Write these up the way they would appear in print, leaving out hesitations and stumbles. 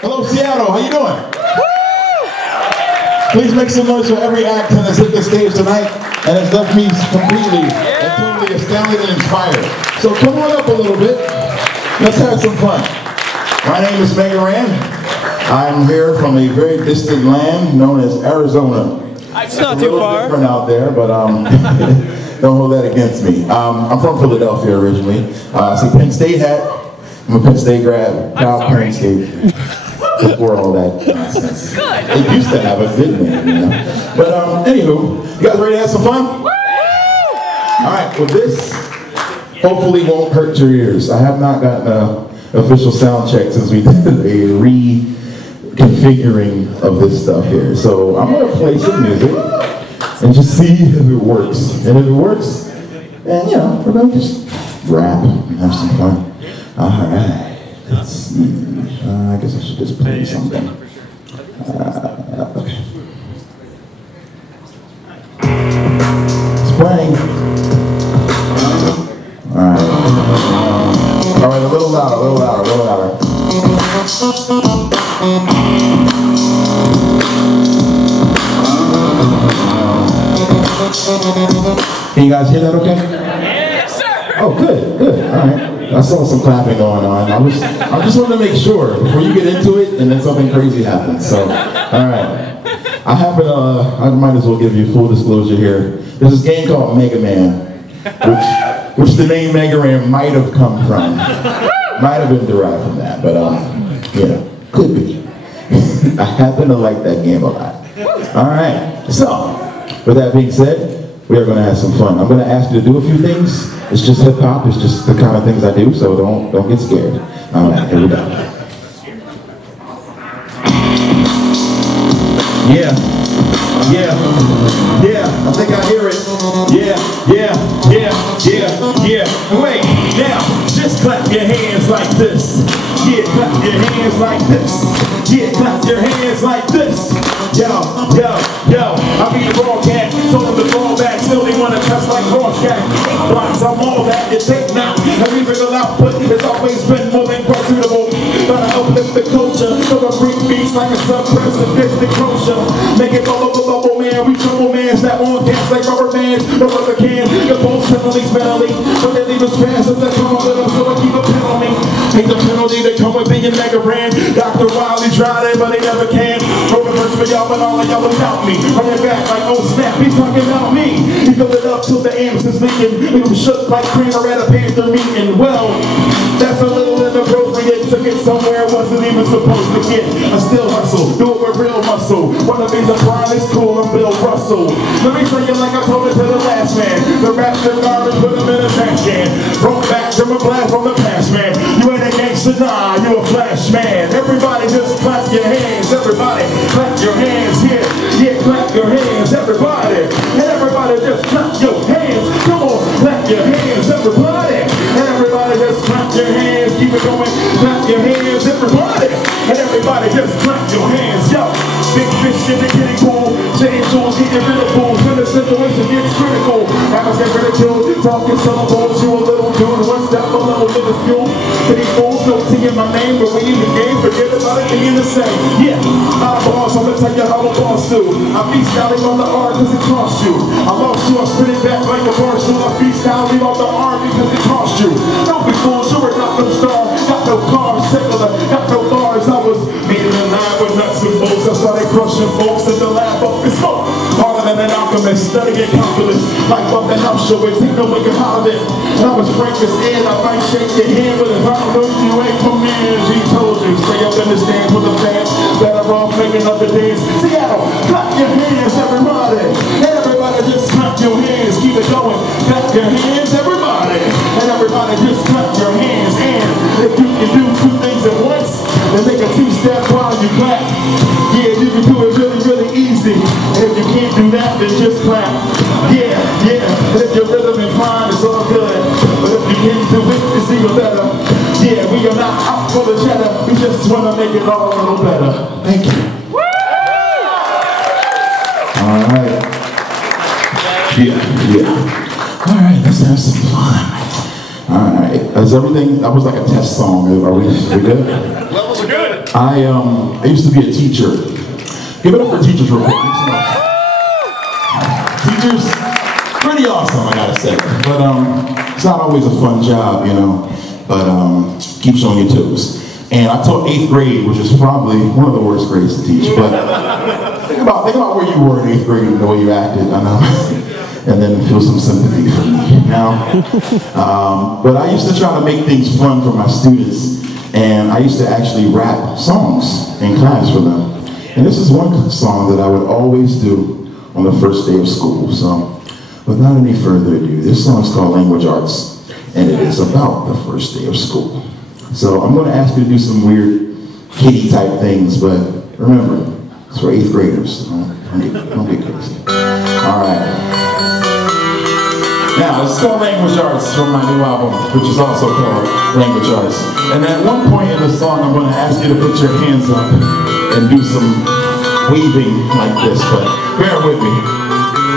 Hello, Seattle. How you doing? Please make some noise for every act that has hit the stage tonight and has left me completely and totally astounded and inspired. So come on up a little bit. Let's have some fun. My name is MegaRan. I'm here from a very distant land known as Arizona. It's not too far. Different out there, but don't hold that against me. I'm from Philadelphia originally. So Penn State hat. I'm a Penn State grad. Proud Penn State. Before all that nonsense. Good. They used to have it, didn't they? You know? But anywho, you guys ready to have some fun? Woo! All right. Well, this hopefully won't hurt your ears. I have not gotten an official sound check since we did a reconfiguring of this stuff here. So I'm gonna play some music and just see if it works. And if it works, then you know we're gonna just rap and have some fun. All right. Let's see. I guess I should just play something. Okay. It's playing. All right, a little louder, a little louder, a little louder. Can you guys hear that okay? Yes, sir! Oh, good, good, all right. I saw some clapping going on. I just wanted to make sure before you get into it and then something crazy happens. So, all right. I might as well give you full disclosure here. There's this game called MegaMan, which the name MegaRan might have come from. Might have been derived from that, but you know, could be. I happen to like that game a lot. All right. So, with that being said, we are going to have some fun. I'm going to ask you to do a few things. It's just hip hop. It's just the kind of things I do. So don't get scared. All right, here we go. Yeah, yeah, yeah. I think I hear it. Yeah, yeah, yeah, yeah, yeah. Wait, now just clap your hands like this. Yeah, clap your hands like this. Yeah, clap your hands like this. Yo, yo, yo. I be the raw cat. Told them to fall back. Still they want to touch like Rorschach. Blocks, I'm all that. You think not. Every single output has always been more than suitable. Gotta uplift the culture. Gonna bring beats like a suppressive distant closure. Make it all over bubble man. We trouble mans that want gas like rubber bands. No rubber can. Your pulse penalties mentally. But they leave us fast as they come up with them. So I keep a pen on me. Ain't the penalty that come with being MegaRan. Dr. Wiley tried it, but he never can. Wrote a verse for y'all, but all of y'all without me. Running back like, oh snap, he's talking about me. He filled it up till the amps is leaking. Leave him shook like Kramer at a Panther meeting. Well, that's a little inappropriate. Took it somewhere I wasn't even supposed to get. I still hustle, do it with real muscle. Wanna be the finest, cool, I'm Bill Russell. Let me tell you like I told it to the last man. The rap's the garbage, put him in a trash can. Throw back, drum a blast from the past, man. You ain't a gangster, nah, you a flash man. Everybody just clap your hands, everybody clap your hands, yeah, yeah, clap your hands, everybody. And everybody just clap your hands, come on, clap your hands, everybody. And everybody just clap your hands, keep it going, clap your hands, everybody. And everybody just clap your hands, yo. Big fish in the kiddie pool, change tools, getting rid of fools, when the situation gets critical. Rappers get ridiculed, talking syllables, you a little dude, one step below minuscule. To these fools, no T in my name, but we in the game, forget about it being the same. Yeah, I'm a boss, I'm gonna tell you how a boss do. I freestyling on the art cause it cost you. I lost you, I spit it back like a bar stool. I freestyling on the art because it cost you. Don't be fools, you were not no star, got no cars, secular, got no bars. I was meeting in line with nuts and bolts. I started crushing folks in the lab up in smoke. Harder than an alchemist, studying calculus. Like up the house show, it ain't no way to out of it. And I was frank as air, I might shake your hand, but if I don't know you ain't commands, he told you. Stay up in the stand for the fans, better off making up the dance. Seattle, clap your hands, everybody. And everybody just clap your hands, keep it going. Clap your hands, everybody. And everybody just clap your hands. And if you can do two things at once, then make a two-step while you clap. Yeah, you can do it really, really easy. And if you can't do that, then just clap. Yeah, yeah. And if your rhythm is fine, it's all good. But if you can't do it, it's even better. Yeah, we are not out for the cheddar. We just want to make it all a little better. Thank you. Woo! All right. Yeah, yeah. All right, let's have some fun. All right. Is everything, that was like a test song. Are we good? Levels are good. I used to be a teacher. Give it up for teachers real quick. Teachers, pretty awesome, I gotta say. But it's not always a fun job, you know. But keeps you on your toes. And I taught 8th grade, which is probably one of the worst grades to teach. But think about where you were in 8th grade and the way you acted, I know. And then feel some sympathy for me now. But I used to try to make things fun for my students, and I used to actually rap songs in class for them. And this is one song that I would always do on the first day of school. So, without any further ado, this song is called Language Arts, and it is about the first day of school. So I'm going to ask you to do some weird kitty type things, but remember, it's for 8th graders. So don't get crazy. All right. Now, it's called Language Arts from my new album, which is also called Language Arts. And at one point in the song, I'm going to ask you to put your hands up and do some waving like this, but bear with me.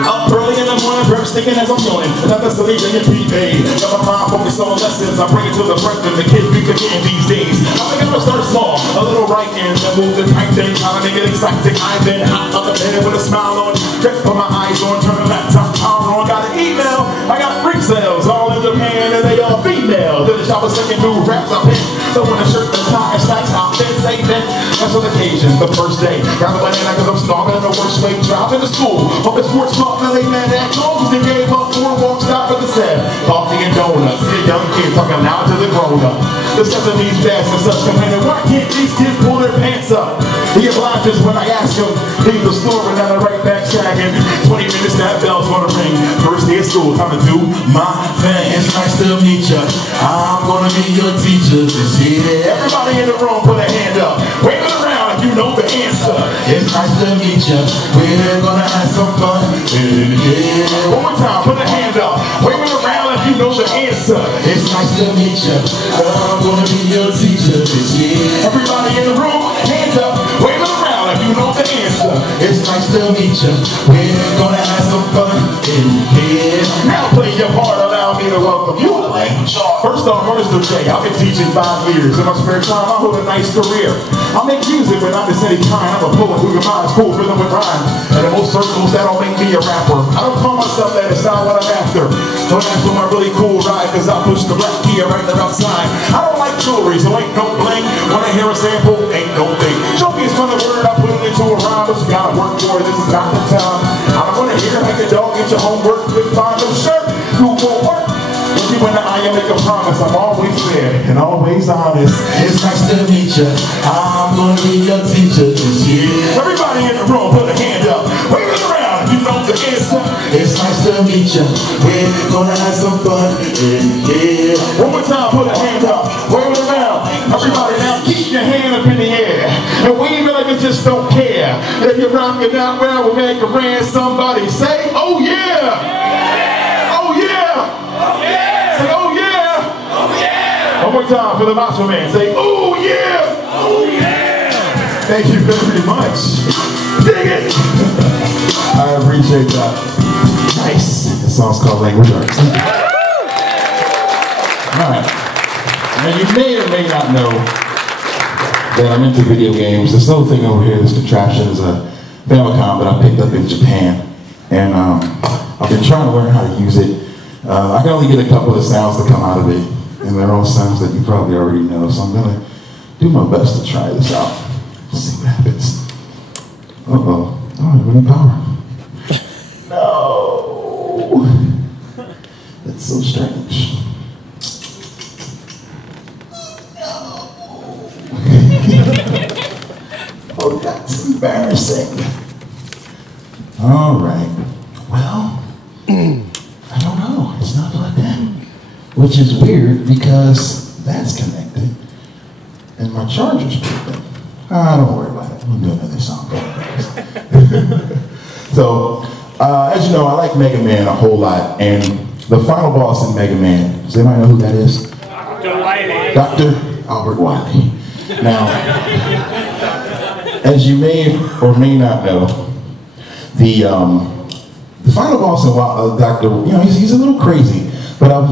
Up early in the morning, birds sticking as I'm yawning. Another silly day in PA. Got my mind focused on lessons. I bring it to the breath and the kids be forgetting these days. I think I'm gonna start small, a little right in, then move the tight thing, trying to make it exciting. I've been hot on the bed with a smile on, dress put my eyes on, turn the laptop power on. Got an email, I got 3 sales, all in Japan, and they all female. Then the shop was second new raps I picked. So when the shirt, the tie, and slacks out, then say that. Special occasion, the first day. Grab a banana cause I'm starving in the worst way. Driving to school, up at sports club, now they mad at clothes. They gave up 4 walks, stop at the set. Coffee and donuts, see young kids talking now to the grown up. Discussing these dads and such, complaining, why can't these kids pull their pants up? He obliges when I ask him, leave the store and now they're right back shagging. 20 minutes, that bell's gonna ring. First day of school, time to do my thing. It's nice to meet ya. I'm gonna be your teacher this year. Everybody in the room, put a hand up. Wave it around if you know the answer. It's nice to meet ya. We're gonna have some fun. Yeah. One more time, put a hand up. Wave it around if you know the answer. It's nice to meet ya. I'm gonna be your teacher this year. Everybody in the room, hands up. Wave it around if you know the answer. It's nice to meet ya. We're gonna have some fun in here. Now play your part, allow me to welcome you. First off, Mr. J, I've been teaching 5 years. In my spare time, I hold a nice career. I make music when I'm just any kind. I'm a poet who your mind's cool, rhythm with rhyme. And in most circles, that don't make me a rapper. I don't call myself that, it's not what I'm after. Don't ask for my really cool ride, cause I push the rap key right there outside. I don't like jewelry, so ain't no bling. When I hear a sample, ain't no thing. Show me it's from the word, I put it into a rhyme, but you gotta work for it, this is not the time. I don't wanna hear like a dog, get your homework, with find no shirt, who won't work. When I make a promise, I'm always fair and always honest. It's nice to meet ya. I'm gonna be your teacher this year. Everybody in the room, put a hand up. Wave it around, you know the answer. It's nice to meet ya. We're gonna have some fun in here. One more time, put a hand up. Wave it around. Everybody now, keep your hand up in the air. And wave it like you just don't care. If you're rocking out well with MegaRan, somebody say, oh yeah! Oh yeah! Oh yeah! Say, oh yeah! Oh yeah! One more time for the macho man. Say, oh yeah! Oh yeah! Thank you very much. Dig it! I appreciate that. Nice. The song's called Language Arts. Alright. Now you may or may not know that I'm into video games. This little thing over here, this contraption is a Famicom that I picked up in Japan. And I've been trying to learn how to use it. I can only get a couple of sounds to come out of it, and they're all sounds that you probably already know, so I'm going to do my best to try this out. Let's see what happens. Uh-oh. Oh, I'm running power. No! That's so strange. No! Oh, that's embarrassing. All right. Well, I don't know. It's not plugged in. Which is weird because that's connected and my charger's plugged in. Don't worry about it. We'll do another song. So, as you know, I like Mega Man a whole lot. And the final boss in Mega Man, does anybody know who that is? Dr. Wiley. Dr. Albert Wiley. Now, as you may or may not know, the final boss of Dr. You know, he's a little crazy, but I've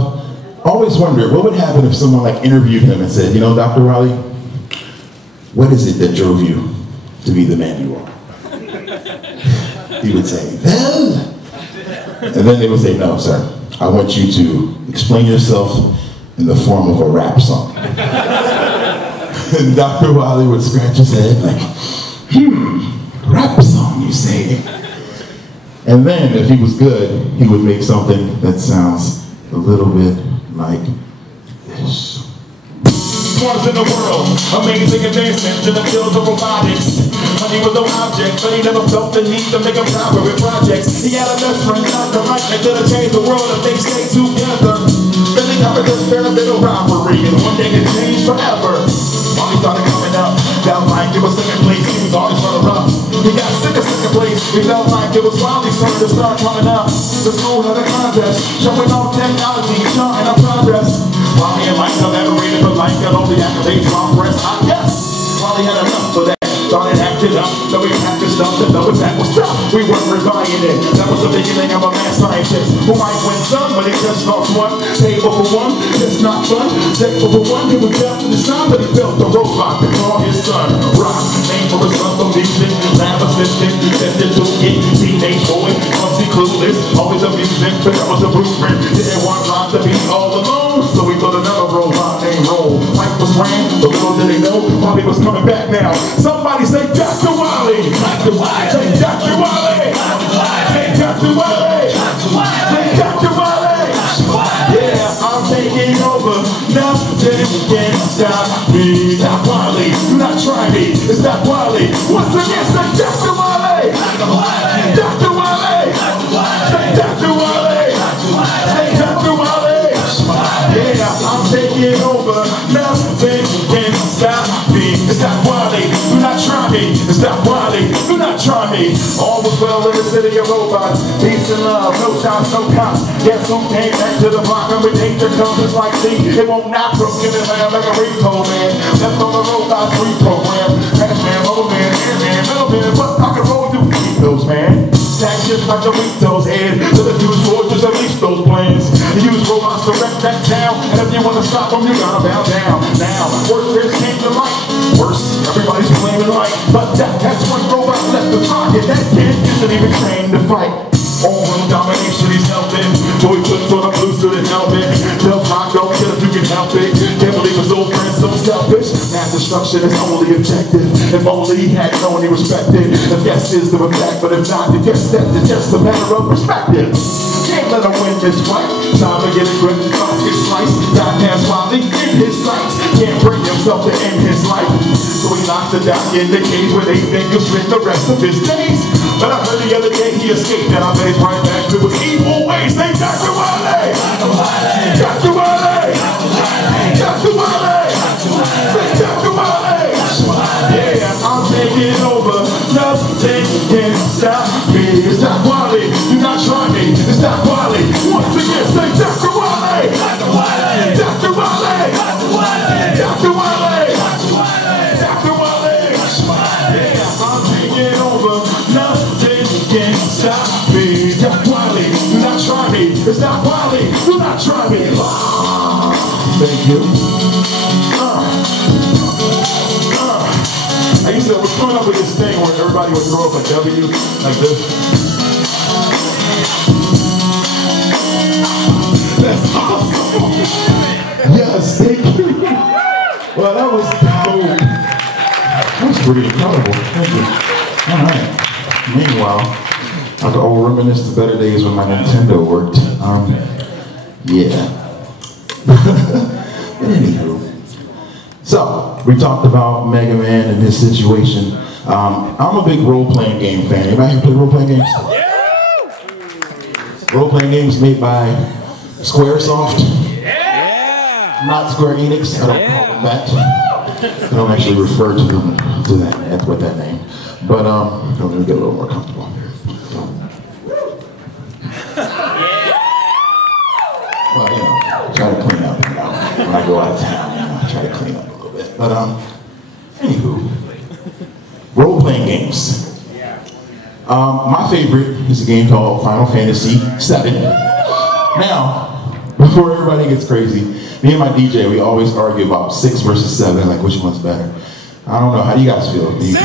always wondered what would happen if someone like interviewed him and said, you know, Dr. Wiley, what is it that drove you to be the man you are? He would say, well, and then they would say, no, sir, I want you to explain yourself in the form of a rap song. And Dr. Wiley would scratch his head like, rap song, you say? And then, if he was good, he would make something that sounds a little bit like this. Ones in the world, amazing advancement to the field of robotics. Money was no object, but he never felt the need to make him proper with projects. He had a best friend, Dr. Mike, that could have changed the world if they stayed together. Then they got this experimental robbery, and one day it changed forever. While he started coming up, felt like it was second place, he was always runner up. He got sick of second place, he felt like it was Wiley's turn to start coming up. The school had a contest, showing off technology, showing our progress. Wiley and Mike collaborated, but Mike got all the accolades from press, I guess. Wiley had enough for that, started acting up, so we practiced stuff to know that was tough. We weren't reviving it, that was the beginning of a mad scientist who might win some, but he just lost one. Table for one, it's not fun. Table for one, he was deaf to the sound, but he built a robot to call his son Rock. Name for his son, music, lab assistant, tested to get teenage boy, clumsy, clueless, always amusing, but that was a blueprint. Didn't want Rock to be all alone, so we built another robot named Roll. Mike was ran, but little did they know, Bobby was coming back now. Somebody say Dr. Wiley! Dr. Wiley! Say Dr. Wiley! Say Dr. Wiley! Say Dr. Wiley! Yeah, I'm taking over. Nothing can stop me. Dr. Wiley, do not try me. It's Dr. Wiley. Once again, say Dr. Wiley! Dr. Wiley! Say Dr. Wiley! Say Dr. Wiley! Yeah, I'm taking over. Nothing can stop me. It's Dr. Wiley. Do not try me. It's Dr. Wiley. Do not try me. All was well in the city of robots. Peace and love. No shots, no cops. Guess who came back to the block? And when danger comes, it's like me. It won't knock broken in hand like a repo man. Left on the robots reprogram. Crash man, low man, airman, middleman. But I can roll through those, man. Tax just like Doritos head. To the Jews fortress, at least those plans. Use robots to wreck that town. And if you want to stop them, you gotta bow down. Now, worse fears came to light. Worse, everybody's blaming light. But that's when robot left the target. That kid isn't even trained to fight. All domination he's helping. So he puts on a blue suit and helmet. Tells Rock, don't kill if you can help it. Can't believe his old friend's so selfish. Mass destruction is only objective. If only he had known he respected. If yes is the effect, but if not, the guess that it's just a matter of perspective. Can't let him win this fight. Time to get a grip, thoughts get sliced. Dot-Dance Wiley in his sights. Can't bring himself to end his life. So he locks the doc in the cage where they think he'll spend the rest of his days. But I heard the other day he escaped, and I bet he's right back to his evil ways. Say Dr. Wiley! Dr. Wiley! Dr. Wiley! Dr. Wiley! Say Dr. Wiley! Yeah, I'm taking over. Nothing can stop me. It's Dr. Wiley. Do not try me. It's Dr. Wiley. Once again, say Dr. Wiley! Dr. Wiley! Dr. Wiley! Dr. Wiley! Dr. Wiley! Dr. Wiley! Yeah, I'm taking over. Nothing can stop me. Dr. Wiley, do not try me. It's Dr. Wiley, do not try me. Thank you. I used to, was growing up with this thing where everybody would throw up a W like this. That's awesome. Yes, thank you. Well, that was dope. That was pretty incredible. Thank you. All right. Meanwhile, I could all reminisce the better days when my Nintendo worked. Yeah. But anywho. So, we talked about MegaRan and his situation. I'm a big role-playing game fan. Anybody here play role-playing games? Role-playing games made by Squaresoft. Not Square Enix. I don't call them that. I don't actually refer to them to that with that name. But let me get a little more comfortable. Well, you know, try to clean up, you know, when I go out of town, you know, I try to clean up a little bit. But anywho, role-playing games. My favorite is a game called Final Fantasy VII. Now, before everybody gets crazy, me and my DJ, we always argue about 6 versus 7, like which one's better. I don't know, how do you guys feel? Do you feel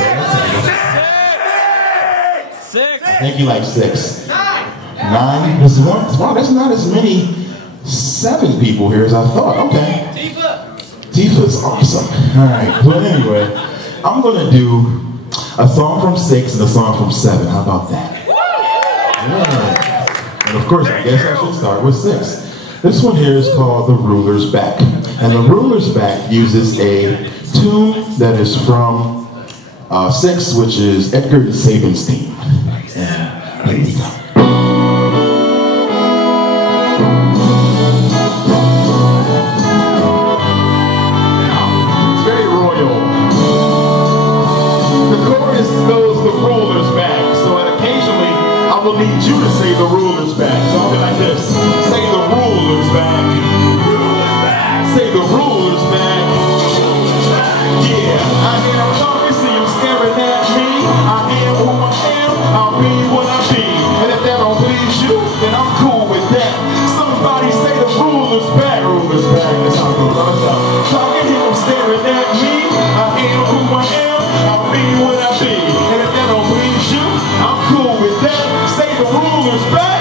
Six. I think you like 6. 9? This is one. Wow, there's not as many 7 people here as I thought. Okay. Tifa's awesome. All right. Well, anyway, I'm gonna do a song from 6 and a song from 7. How about that? Yeah. And of course, I guess I should start with 6. This one here is called The Ruler's Back. And The Ruler's Back uses a tune that is from 6, which is Edgar Sabin's theme. And here we go. It's very royal. The chorus goes, the ruler's back. So occasionally, I will need you to say the ruler's back. So I'll be like this. Say the ruler's back. Say the ruler's back. Yeah, I hear him talking, see him staring at me. I am who I am, I'll be what I be. And if that don't please you, then I'm cool with that. Somebody say the ruler's back. Ruler's back, that's how it goes. So I can hear him staring at me. I am who I am, I'll be what I be. And if that don't please you, I'm cool with that. Say the ruler's back.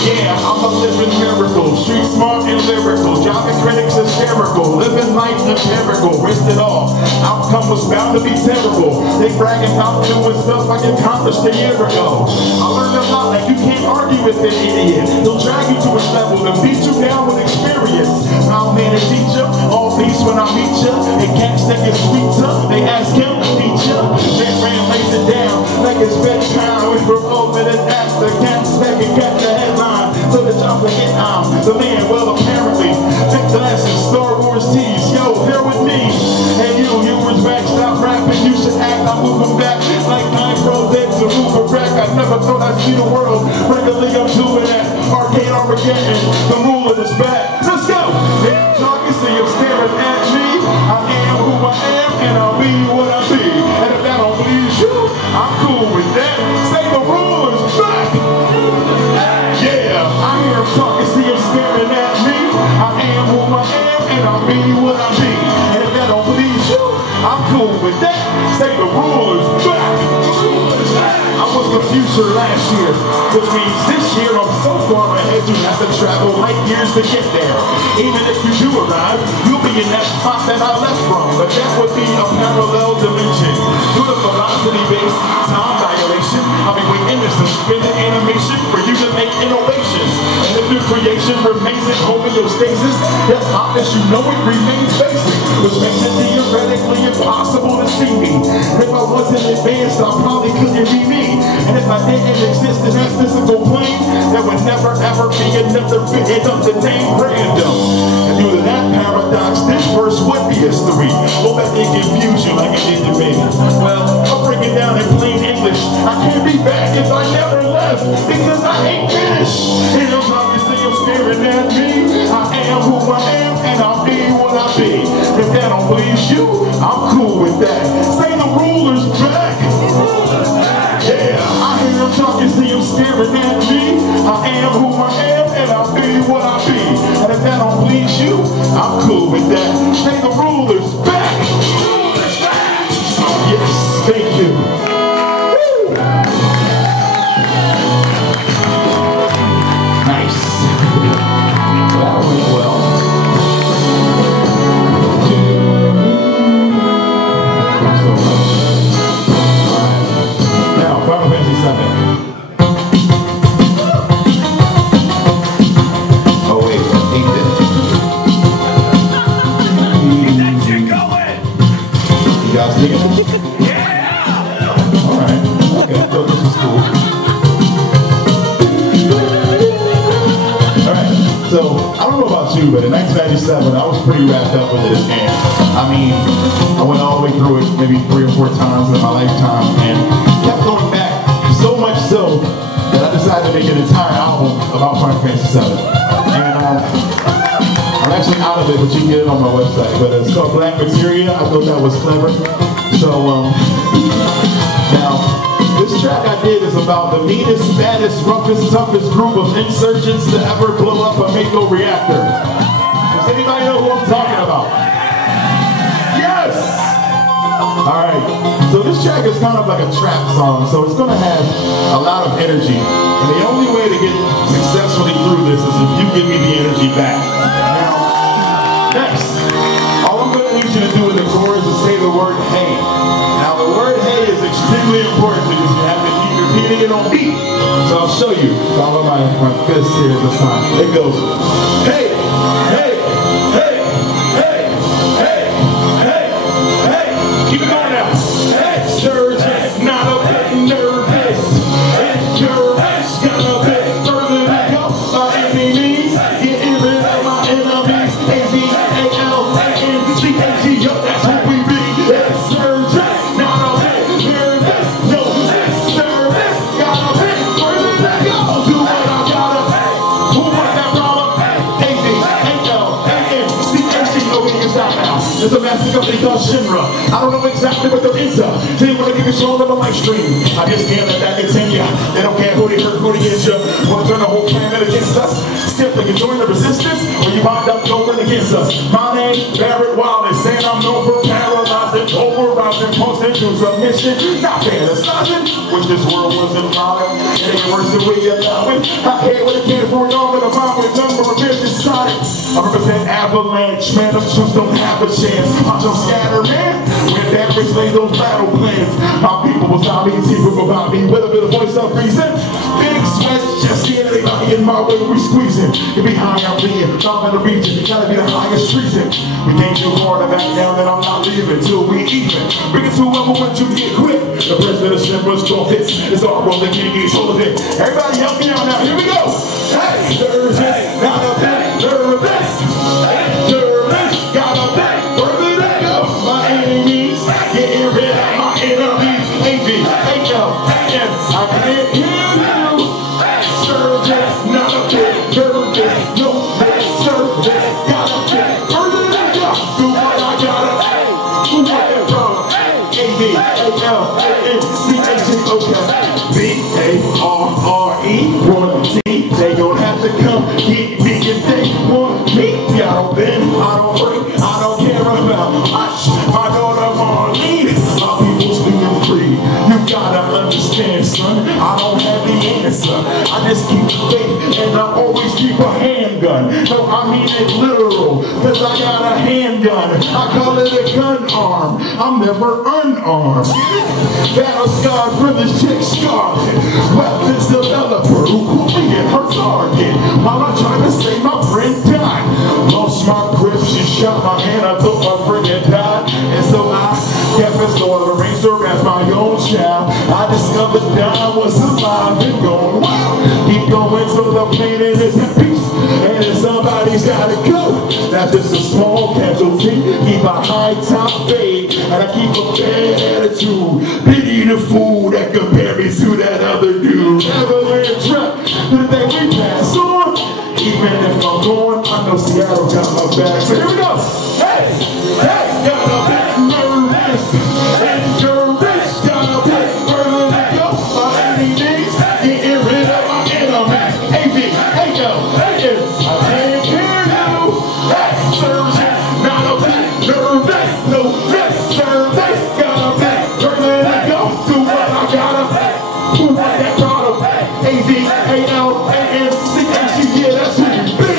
Yeah, I'm a living miracle, street smart and lyrical, driving critics hysterical, living life empirical, risked it all. Outcome was bound to be terrible. They bragging about doing stuff I accomplished a year ago. I learned a lot, like you can't argue with an idiot. They'll drag you to his level and beat you down with experience. I'm man a teacher, all peace when I meet ya. And cats that get sweeter, they ask him, teacher. MegaRan lays it down like it's bedtime. We were over and after, cats back and got the headline. So that y'all forget I'm the man, well apparently. Thick glasses, Star Wars tees, yo, they're with me. And you was back, stop rapping, you should act. I'm moving back like 9 pro decks to move a rack. I never thought I'd see the world. Regularly I'm doing that. Arcade Armageddon, the ruler is back. Let's go! Yeah, talking, see him staring at me. I am who I am, and I'll be what I be. And if that don't please you, I'm cool with that. Say the ruler's back! Yeah, I hear him talking, see him staring at me. I am who I am, and I'll be what I be. And if that don't please you, I'm cool with that. Say the ruler's back. I was the future last year, which means this year I'm so far ahead you have to travel light years to get there. Even if you do arrive, you'll be in that spot that I left from, but that would be a parallel dimension. Due to velocity-based time dilation, I'll be waiting in suspended animation for you to make innovations. And if new creation remains in homeostasis, that's hot as you know it remains basic, which makes it theoretically impossible to see me. And if I wasn't advanced, I probably couldn't be me. And if I didn't exist in that physical plane, there would never ever be another fit of the name Random. And due to that paradox, this verse would be history. Hope that didn't confuse you like it did to me. Well, I'll break it down in plain English. I can't be back if I never left, because I ain't finished. And I'm obviously I'm staring at me. I am who I am, and I'll be what I be. If that don't please you, I'm cool with that. Say the ruler's back. Yeah, I hear him talking, see him staring at me. I am who I am, and I'll be what I be. And if that don't please you, I'm cool with that. Say the ruler's back. Yes, thank you. Woo. Nice. That went well. But in 1997, I was pretty wrapped up with this game. I mean, I went all the way through it maybe 3 or 4 times in my lifetime and kept going back, so much so that I decided to make an entire album about Final Fantasy VII. And I'm actually out of it, but you can get it on my website. But it's called Black Materia. I thought that was clever. So, now, this track I did is about the meanest, baddest, roughest, toughest group of insurgents to ever blow up a Mako reactor. Does anybody know who I'm talking about? Yes! Alright, so this track is kind of like a trap song, so it's gonna have a lot of energy. And the only way to get successfully through this is if you give me the energy back. Now, next, all I'm gonna need you to do in the chorus is say the word hey. Now the word hey is extremely important because you have to keep repeating it on beat. So I'll show you. Follow my fist here this time. It goes, hey, hey, hey, hey, hey, hey, hey. Keep it going now. Hey, sir, just not a bit nervous. Endurance, got a bit further to go. By any means, getting rid of my enemies. A-V-A-L-A-N-C-A-G, yo, that's who we be. Yes, sir, just not a bit nervous. No less service, got a bit further to go. Do what I gotta pay. Who want that problem? A-V-A-L-A-N-C-A-G, okay, you stop now. There's a massive company called Shinra. I don't know exactly what they're into. They want to give control of a live stream. I just can't let that continue. They don't care who they hurt, who they get you. Want to turn the whole planet against us? Simply can join the resistance, or you wind up going against us. My name, Barrett Wallace, and I'm known for paralyzing, overrising, posting to submission. Not fantasizing, wish this world wasn't mine. It ain't worse than we allow it. I hate what it can for y'all, but I'm out with number of business side. I represent Avalanche, man, them troops don't have a chance. I'm just scatter, man. When that brings lays those battle plans. My people was on me, people about me with a bit of voice of reason. Big sweat, just seeing everybody in my way, we squeezing. It be high out there, I'm in the region, it gotta be the highest treason. We came too far to back down, and I'm not leaving till we even. Bring it to whoever wants you get quick. The president of Shimmer's gon' hits. It's all rolling, can't get hold of it. Everybody help me out now, here we go. Hey, Thursday, not a bit nervous. Endurance, got a bit further to go. My enemies, getting rid of my enemies. A-V-A-L-A-N, I can't hear you. Surgeons, not a bit nervous. No less service, got a bit further to go. Do what I gotta, who want that problem? A-V-A-L-A-N-C-A-G-O-K. B-A-R-R-E, one T. They gon' have to come get me if they want me. I don't bend, I don't break, I don't care about much. My daughter Marlene, my people speaking free. You gotta understand, son, I don't have the answer. I just keep the faith and I always keep a handgun. No, I mean it literal, cause I got a handgun. I call it a gun arm, I'm never unarmed. Battle scarred for this chick Scarlet. Weapons developer who put me in her target while I try to save my friend died. Lost my grip, she shot my hand, I thought my friend had died. And so I kept it stored, arranged her as my own child. I discovered that I was alive and going wild. Keep going till the planet is in peace, and if somebody's gotta go, that's just a small casualty. Keep a high top fade, and I keep a bad attitude. Pity the fool that compare me to that other dude. Never land trap, the day we pass on. Even if I'm going, I know Seattle got my back. So here we go. Hey, hey, got a bit nervous. Endurance, got a bit further to go. My enemies, getting rid of my enemies. A-V-A-L-A-N, I can't hear you. Hey, surgeon, not a bit nervous. No less service, got a bit further to go. Do what I gotta pay. Who want that problem? A-V-A-L-A-N-C-A-G, yeah, that's who we be.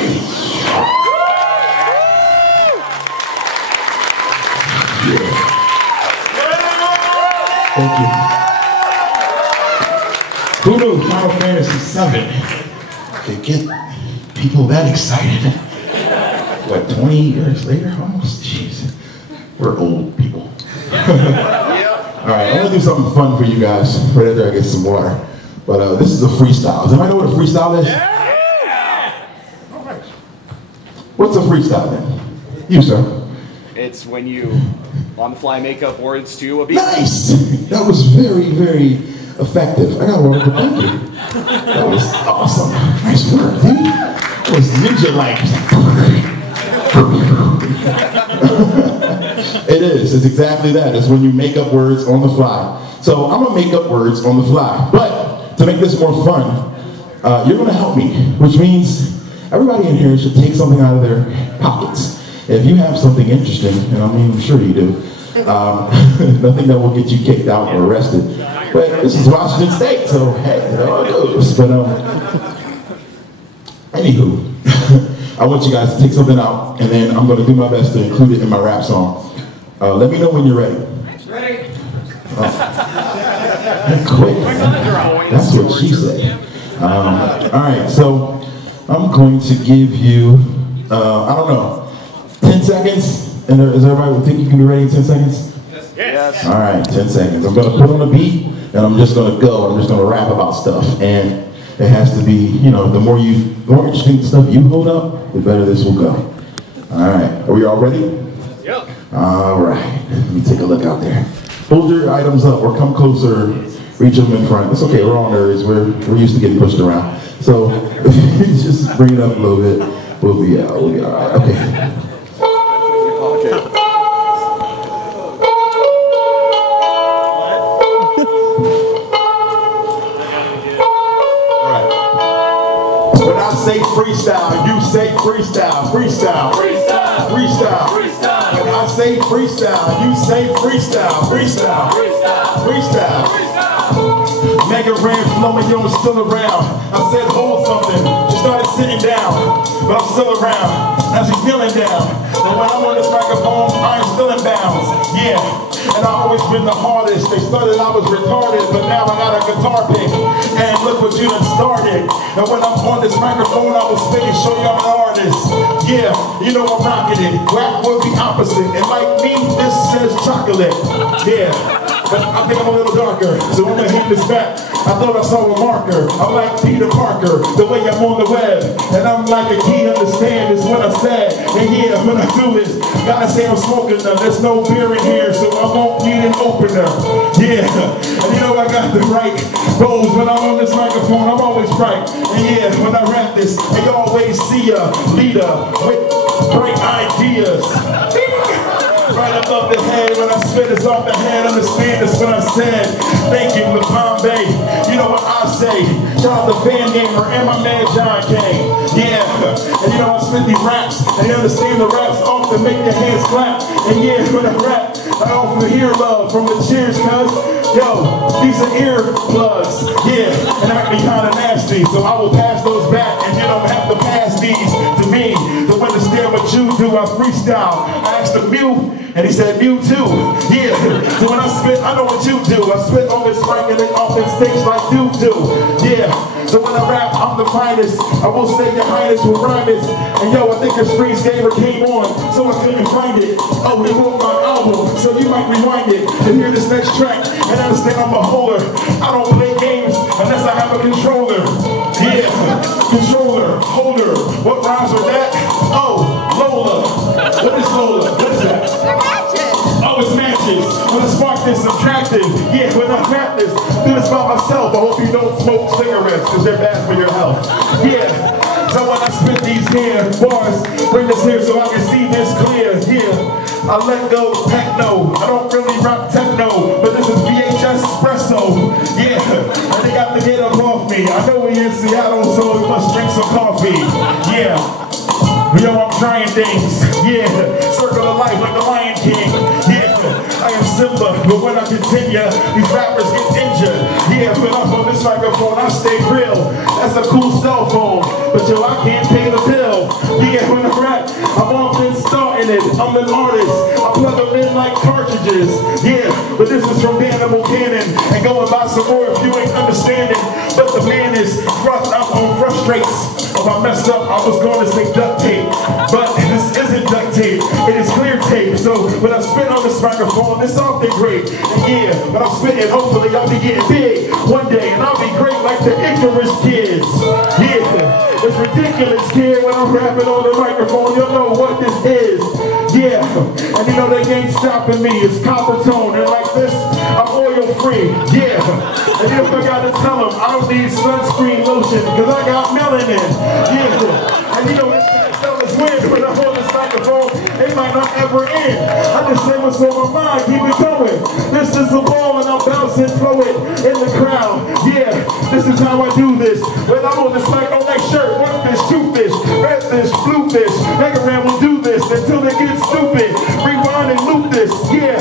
Thank you. Who knew Final Fantasy VII could get people that excited? What, 20 years later almost? Jeez. We're old people. Alright, I'm gonna do something fun for you guys right after I get some water. But this is a freestyle. Does anybody know what a freestyle is? Yeah! Alright. What's a freestyle then? You, sir. It's when you on-the-fly make up words to a beat. Nice! That was very, very effective. I got a word for thank you. That was awesome. Nice work, dude. That was ninja-like. It is. It's exactly that. It's when you make up words on the fly. So I'm going to make up words on the fly. But to make this more fun, you're going to help me, which means everybody in here should take something out of their pockets. If you have something interesting, and I mean, I'm sure you do, Nothing that will get you kicked out or arrested. But this is Washington State, so hey, it all goes. But anywho, I want you guys to take something out, and then I'm going to do my best to include it in my rap song. Let me know when you're ready. Ready? Quick. That's what she said. All right, so I'm going to give you, I don't know, 10 seconds? And is everybody think you can be ready in 10 seconds? Yes. All right, 10 seconds. I'm going to put on a beat, and I'm just going to go. I'm just going to rap about stuff. And it has to be, you know, the more interesting stuff you hold up, the better this will go. All right, are we all ready? Yep. All right, let me take a look out there. Hold your items up or come closer, reach them in front. It's okay, we're all nerds. We're used to getting pushed around. So if you just bring it up a little bit, we'll be all right. Okay. Say freestyle, you say freestyle, freestyle, freestyle, freestyle, freestyle. When I say freestyle, you say freestyle, freestyle, freestyle, freestyle, freestyle. MegaRan flowing, yo, I'm still around. I said hold something, she started sitting down, but I'm still around. Now she's kneeling down. And when I'm on this microphone, I'm still in bounds. Yeah. And I've always been the hardest. They started I was retarded, but now I got a guitar pick. And look what you done started. And when I'm on this microphone, I will spit and show you I'm an artist. Yeah, you know I'm rocking it. Rap would be opposite. And like me, this says chocolate. Yeah, but I think I'm a little darker. So I'm gonna hand this back. I thought I saw a marker. I'm like Peter Parker, the way I'm on the web. And I'm like a key understand is what I said. And yeah, when I do this, gotta say I'm smoking them. There's no beer in here, so I won't need an opener. Yeah, and you know I got the right pose. When I'm on this microphone, I'm always right. And yeah, when I rap this, I always see a leader with great ideas. Right above the head, when I spit it's off the head. Understand this when I said, thank you, the Bombay. You know what I say? Shout out the fan gamer and my man John K. Yeah, and you know I spit these raps, and you understand the raps often make your hands clap. And yeah, when I rap, I often hear love from the cheers, cuz. Yo, these are ear plugs. Yeah, and I can be kind of nasty, so I will pass those back, and you don't have to pass these to me. To understand what you do, I freestyle. I asked the Mew, and he said Mew too. Yeah, so when I spit, I know what you do. I spit on this mic and it often stinks like you do. Yeah, so when I rap, I'm the finest. I will say your highness will rhyme it. And yo, I think a screensaver came on, so I couldn't find it. Oh, they wrote my album, so you might rewind it and hear this next track and understand I'm a holder. I don't play games unless I have a controller. Yeah, controller, holder. What rhymes with that? Oh, Lola. What is Lola? What is that? They're matches. Oh, it's matches. When I spark this, subtractive. Yeah, when I rap this, do this by myself. I hope you don't smoke cigarettes, because they're bad for your health. Yeah. So when I spit these here bars, bring this here so I can see this clear. Yeah, I let go techno. I don't really rock techno, but this is VHS espresso. Yeah, and they got to get up off me. I know we in Seattle, so we must drink some coffee. Yeah, yo, I'm trying things. Yeah, circle of life like the Lion King. Yeah, I am Simba, but when I continue, these rappers get injured. Yeah, when I'm on this microphone, I stay real. That's a cool cell phone, but yo, I can't pay the bill. Yeah, when I rap, I'm often starting it. I'm an artist. I plug them in like cartridges. Yeah, but this is from Random A.K.A. and going by some more if you ain't understanding. But the man is frustrates. If I messed up, I was going to say duct tape, but this isn't duct tape, it is clear tape. So when I spit on this microphone, it's often great. And yeah, when I'm spitting, hopefully I'll be getting big one day, and I'll be great like the Icarus kids. Yeah, it's ridiculous, kid, when I'm rapping on the microphone, you'll know what this is. Yeah, and you know they ain't stopping me, it's copper tone, and like this, I'm oil free. Yeah, and you forgot to tell them, I don't need sunscreen lotion, because I got melanin. Yeah, and you know this is weird when I'm on this microphone, it might not ever end. I just say what's on my mind, keep it going. This is the ball and I'm bouncing, throw it in the crowd. Yeah, this is how I do this. When I'm on this mic, on that shirt, one fish, two fish, red fish, blue fish. MegaRan will do this until they get stupid. Rewind and loop this, yeah.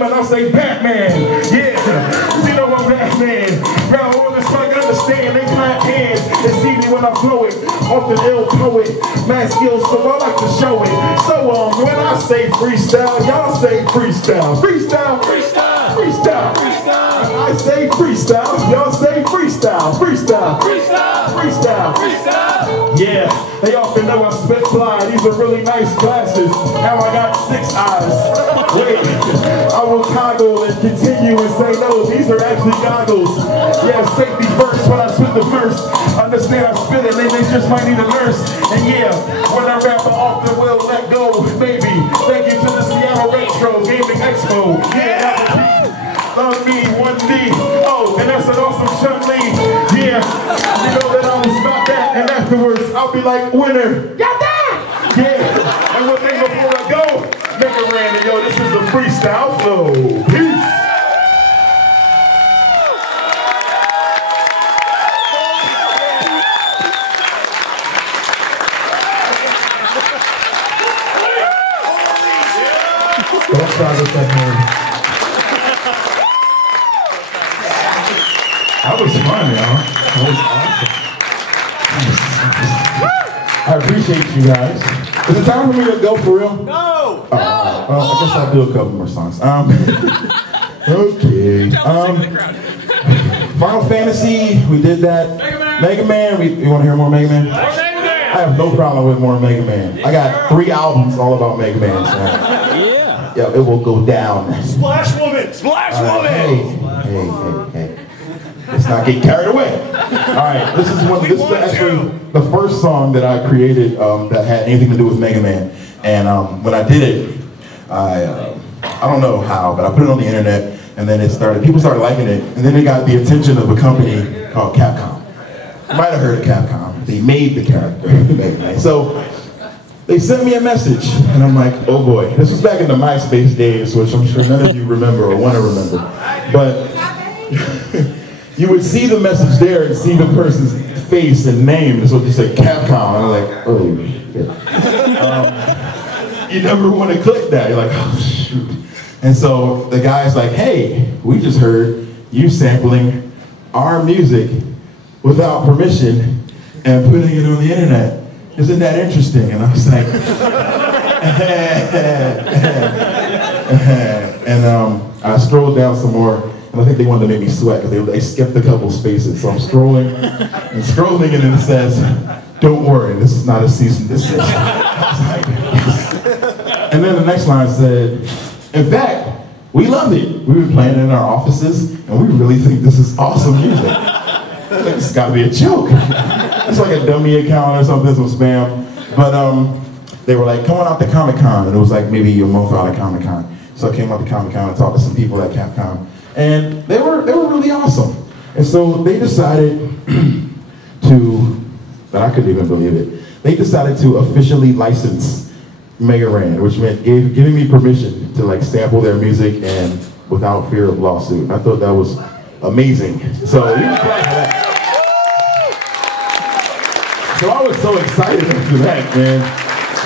name and I say Batman. Yeah, you know I'm Batman. Now all this I can understand, they clap hands and see me when I blow it. Off the ill poet, mad skills, so I like to show it. So when I say freestyle, y'all say freestyle. Freestyle, freestyle, freestyle, freestyle. I say freestyle, y'all say freestyle. Freestyle, freestyle, freestyle, freestyle. Yeah, they often know I spit fly. These are really nice glasses. Now I got 6 eyes. Wait, I will toggle and continue and say no, these are actually goggles. Yeah, safety first when I spit the verse. Understand I spit it, they just might need a nurse. And yeah, when I rap, I often will let go. Maybe, thank you to the Seattle Retro Gaming Expo. Yeah, love me, 1D. Oh, and that's an awesome Chun-Li. Yeah, you know that I will stop that, and afterwards I'll be like, winner. Yatta! Yeah, and one thing before I go, MegaRan, and yo, this is the freestyle flow. Peace. Don't try this at home. That was fun, y'all. That was awesome. I appreciate you guys. Is it time for me to go for real? No! Well, I guess I'll do a couple more songs. Okay. Final Fantasy, we did that. MegaMan, you want to hear more MegaMan? I have no problem with more MegaMan. I got 3 albums all about MegaMan. So. Yeah, it will go down. Splash Woman! Splash Woman! Hey. Let's not get carried away. Alright, this is actually the first song that I created that had anything to do with MegaMan. And when I did it, I don't know how, but I put it on the internet, and then people started liking it, and then it got the attention of a company called Capcom. You might have heard of Capcom. They made the character, MegaMan. So they sent me a message, and I'm like, oh boy. This was back in the MySpace days, which I'm sure none of you remember or want to remember. But you would see the message there and see the person's face and name, and so it just said Capcom. And I'm like, oh shit. You never want to click that. You're like, oh shoot. And so the guy's like, hey, we just heard you sampling our music without permission and putting it on the internet. Isn't that interesting? And I was like, and I scrolled down some more, and I think they wanted to make me sweat because they skipped a couple spaces. So I'm scrolling, and then it says, don't worry, this is not a cease and desist. I was like, yes. And then the next line said, in fact, we love it. We've been playing it in our offices, and we really think this is awesome music. This has got to be a joke. It's like a dummy account or something, some spam. But they were like, come on out to Comic-Con. And it was like maybe a month out of Comic-Con. So I came out to Comic-Con and talked to some people at Capcom. And they were really awesome. And so they decided but I couldn't even believe it. They decided to officially license MegaRan, which meant giving me permission to like sample their music and without fear of lawsuit. And I thought that was amazing. So we were glad for that. So I was so excited after that, man.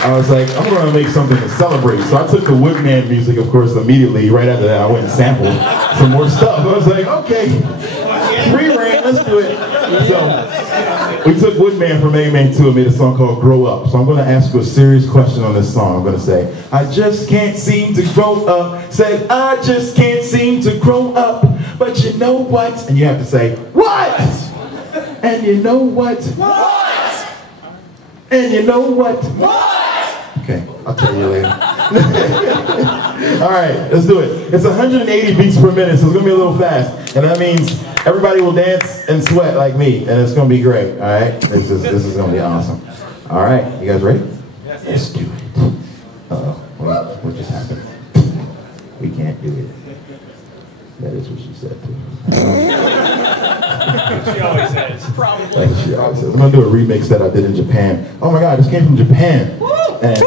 I was like, I'm gonna make something to celebrate. So I took the Woodman music, of course, immediately. Right after that, I went and sampled some more stuff. I was like, okay, free reign, let's do it. So we took Woodman from MegaMan 2 and made a song called Grow Up. So I'm gonna ask you a serious question on this song. I'm gonna say, I just can't seem to grow up. Said, I just can't seem to grow up. But you know what? And you have to say, what? And you know what? What? And you know what? What? Okay, I'll tell you later. All right, let's do it. It's 180 beats per minute, so it's gonna be a little fast. And that means everybody will dance and sweat like me, and it's gonna be great, all right? This is gonna be awesome. All right, you guys ready? Yes. Let's do it. Uh-oh, what just happened? We can't do it. That is what she said too. She always says. Probably. That's what she always says. I'm gonna do a remix that I did in Japan. Oh my God, this came from Japan. And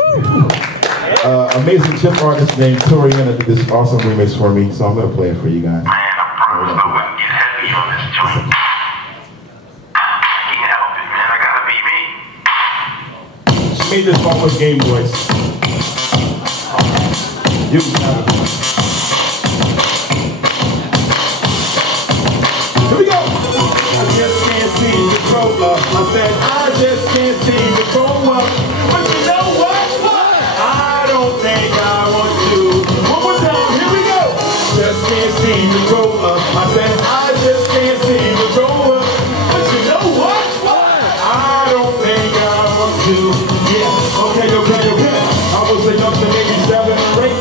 amazing chip artist named Toriana did this awesome remix for me, so I'm gonna play it for you guys. Man, I promise I wouldn't get heavy on this joint. Can't help it, man. I gotta be me. She made this song with Game Boys. You can have it. to. Yeah, okay. I was a youngster, maybe 7 or 8.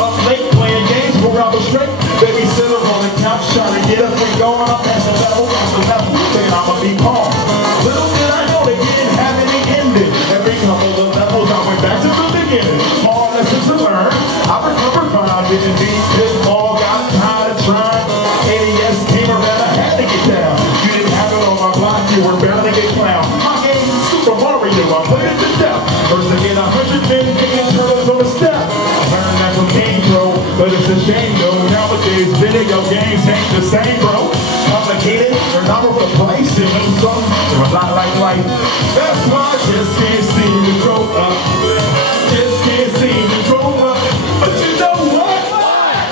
Up late playing games for I was straight. Babysitter on the couch trying to get up and going. I'm at the level, thinking I'ma be calm. Little did I know they didn't have any ending. Every couple of levels I went back to the beginning. Small lessons to learn. I recovered fine, didn't need pitfall, got tired of trying. ADS came around, I had to get down. You didn't have it on my block, you were bound to get clowned. My game, Super Mario, I played it to death. First to get 100 men, kicking turtles on the step. Learned that from Game Pro, but it's a shame though. Nowadays, video games ain't the same, bro. Complicated, they're not replacing some. They're a lot like life. That's why I just can't seem to grow up. Just can't seem to grow up. But you know what?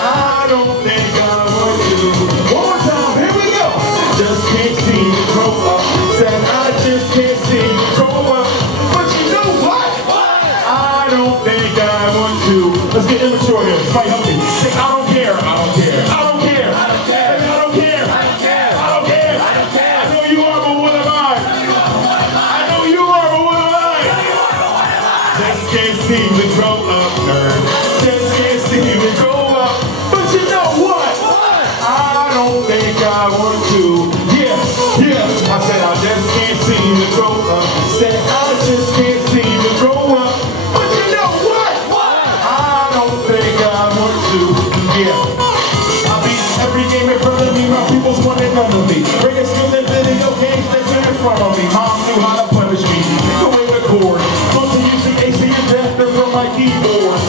I don't think I want to. One more time, here we go. Just can't seem to grow up. Said I just can't seem to grow up. But you know what? I don't think I want to. Let's get immature here. This might help me. Say, I don't care. I don't care. I don't care. I don't care. I don't care. I don't care. I don't care. I don't care. I know you are, but what am I? I know you are, but what am I? Just can't seem to grow up, nerd. Just can't seem to grow up. But you know what? I don't think I want to. Yeah. I said I just can't seem to grow up. Said I just can't seem to grow up. But you know what? I don't think I want to. Yeah. I beat every game in front of me. My people's wanting none of me. Greatest skills in video games that came in front of me. Mom knew how to punish me. Take away the cord. Don't to use the AC adapter from my keyboard.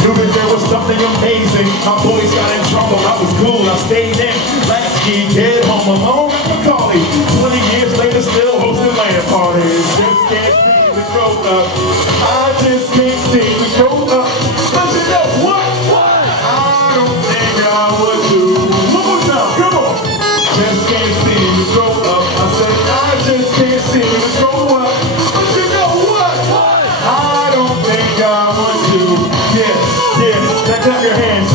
Knew that there was something amazing. My boys got in trouble. I was cool. I stayed in. Latchkey kid, home alone at Macaulay. 20 years later, still hosting land parties. Just can't seem to grow up. I just can't seem to grow up. But you know what? I don't think I would do. One more time, come on. Just can't seem to grow up. I said I just can't seem to grow up. But you know what? I don't think I want to. Yeah. Now clap your hands.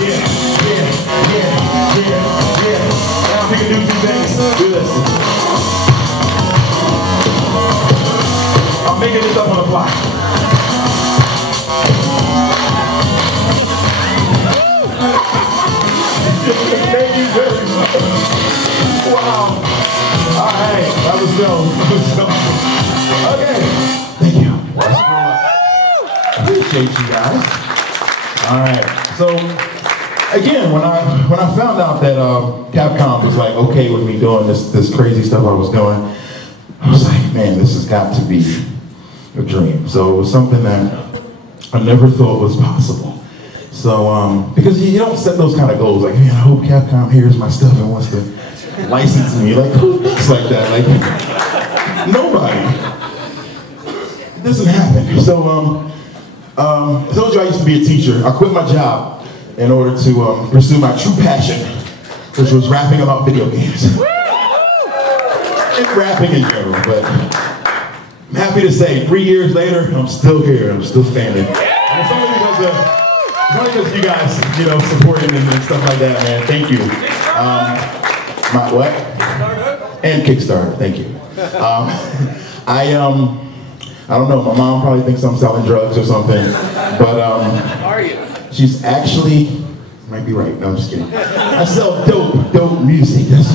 Yeah. Now we can do 2 things. Do this. I'm making this up on the fly. Thank you very much. Wow. All right. That was dope. Okay. Thank you. Appreciate you guys. All right. So again, when I found out that Capcom was like okay with me doing this crazy stuff I was doing, I was like, man, this has got to be a dream. So it was something that I never thought was possible. So because you don't set those kind of goals like, man, I hope Capcom hears my stuff and wants to license me. Like, who thinks like that? Like, nobody. It doesn't happen. So I told you I used to be a teacher. I quit my job in order to pursue my true passion, which was rapping about video games. And rapping in general, but I'm happy to say 3 years later, I'm still here, I'm still standing. And it's only because you guys, supporting and stuff like that, man. Thank you. My what? And Kickstarter, thank you. I don't know, my mom probably thinks I'm selling drugs or something, but Are you? she's actually, might be right, no, I'm just kidding. I sell dope music, that's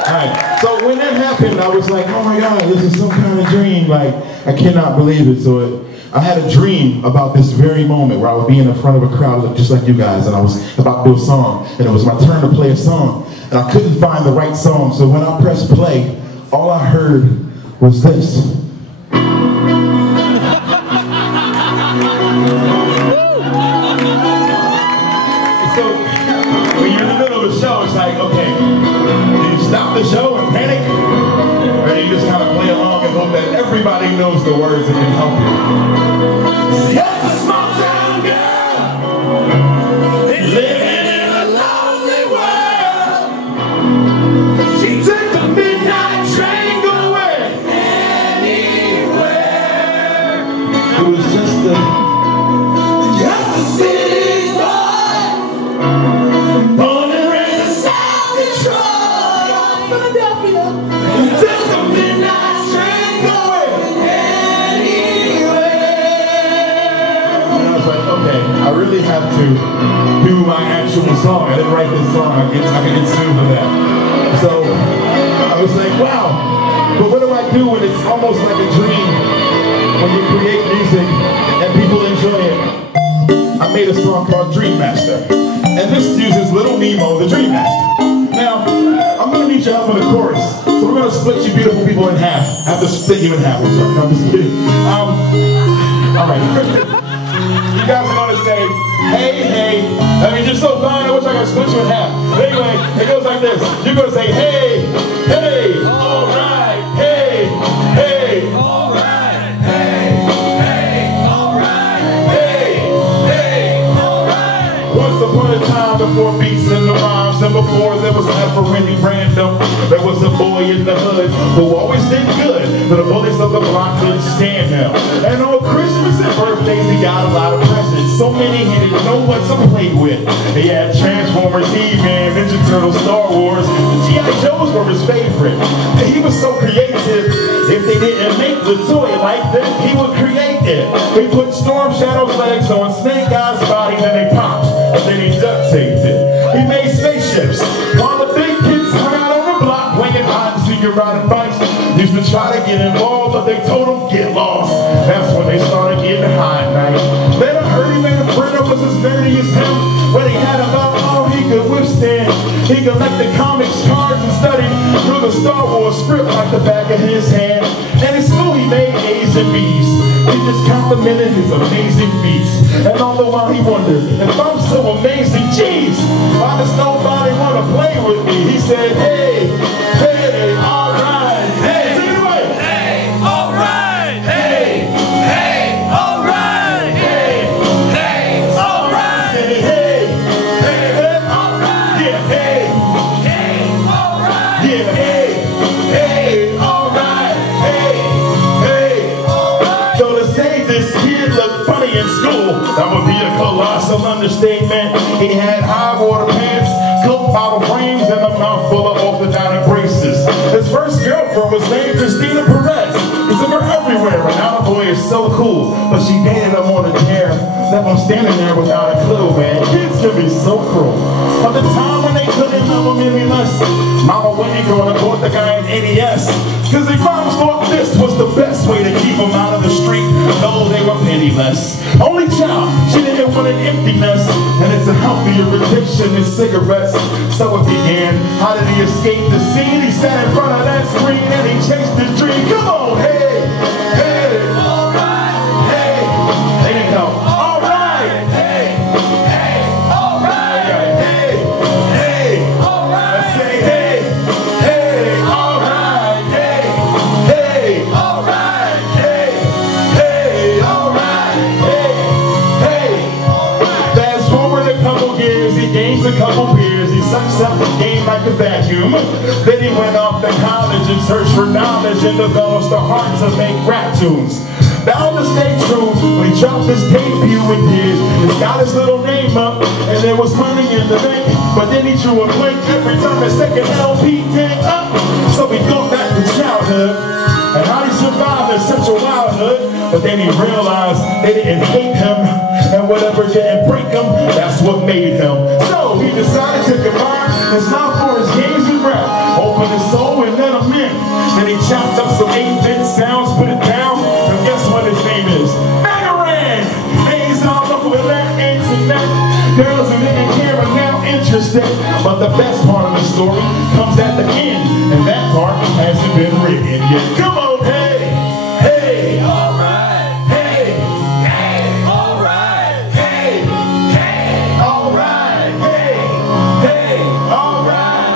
Alright, so when that happened, I was like, oh my God, this is some kind of dream, like, I cannot believe it. So I had a dream about this very moment where I would be in the front of a crowd just like you guys, and I was about to do a song, and it was my turn to play a song, and I couldn't find the right song, so when I pressed play, all I heard was this. So, when you're in the middle of the show, it's like, okay, do you stop the show and panic? Or do you just kind of play along and hope that everybody knows the words and can help you? Just a small town girl, living in a lonely world. She took the midnight train going anywhere. It was just a city boy, born and raised in South Detroit. really have to do my actual song. I didn't write this song. I can get sued for that. So I was like, wow. But what do I do when it's almost like a dream? When you create music and people enjoy it. I made a song called Dream Master. And this uses Little Nemo, the Dream Master. Now, I'm going to need your help in the chorus. So we're going to split you beautiful people in half. I have to split you in half. I'm sorry. I'm just kidding. Alright. You guys are going to say, hey, hey. I mean, you're so fine, I wish I could split you in half. But anyway, it goes like this. You're going to say, hey, hey, alright, hey, hey, alright, hey, hey, alright, hey, hey, alright. Once upon a time, before beats and the rhymes, and before there was ever any random, there was a boy in the hood who always did good, but the bullies of the block couldn't stand him. And on Christmas and birthdays, he got a lot of presents. So many he didn't know what to play with. He had Transformers, He-Man, Ninja Turtles, Star Wars. G.I. Joes were his favorite. And he was so creative. If they didn't make the toy like that, he would create it. He put Storm Shadow's legs on Snake Eyes' body, then they popped, and then he duct taped it. He made spaceships. While the big kids hung out on the block playing hide and seek and riding bikes, used to try to get involved, but they told him get lost. That's when they started getting high at night. Then I heard he made a friend that was as nerdy as him. When he had about all he could withstand, he collected comics, cards, and studied through the Star Wars script like the back of his hand. And in school he made A's and B's. He just complimented his amazing feats. And all the while he wondered, if I'm so amazing, geez, why does nobody want to play with me? He said, hey, hey, alright, hey, anyway, hey, alright, hey, hey, alright, hey, hey, alright, hey, hey, hey, alright, yeah, hey, hey, alright, yeah, hey, hey, alright, hey, hey, alright. So to say this kid looked funny in school, that would be a colossal understatement. He had high water pants, Coke bottle frames, and a mouthful of orthodontic braces. His first girlfriend was named Christina Perez. He took her everywhere, and now the boy is so cool. But she dated him on a dare, left him standing there without a clue, man. Kids can be so cruel. At the time when they couldn't love him any less, Mama went and go and bought the guy an NES. Cause their moms thought this was the best way to keep him out of the street, though they were penniless. Only child, she didn't want an emptiness, and it's a healthier addiction than cigarettes. So it began. How did he escape the scene? He sat in front of that screen and he chased his dream. Come on, hey, hey, alright, hey, they didn't help. Alright, hey, hey, alright, hey, hey, alright. Let's say hey, hey, alright, hey, hey, alright, hey, hey, alright, hey, hey, alright. Fast forward a couple years, he gains a couple peers, he sucks up the game like a vacuum. Then he went off to college and searched for knowledge and develops the heart to make rap tunes. Bound to stay true, when he dropped his debut in tears, he's got his little name up, and there was money in the bank. But then he drew a blank every time his second LP came up. So he thought back to childhood, and how he survived in such a wildhood. But then he realized they didn't hate him, and whatever didn't break him, that's what made him. So he decided to combine his love for his games and rap, open his soul and let him in. Then he chopped up some 8-bit sounds, put it down, and guess what his name is? MegaRan! Names all over that internet. Girls who didn't care are now interested. But the best part of the story comes at the end, and that part hasn't been written yet. Come on, hey, hey, alright, hey, hey, alright, hey, hey, alright, hey, hey, alright.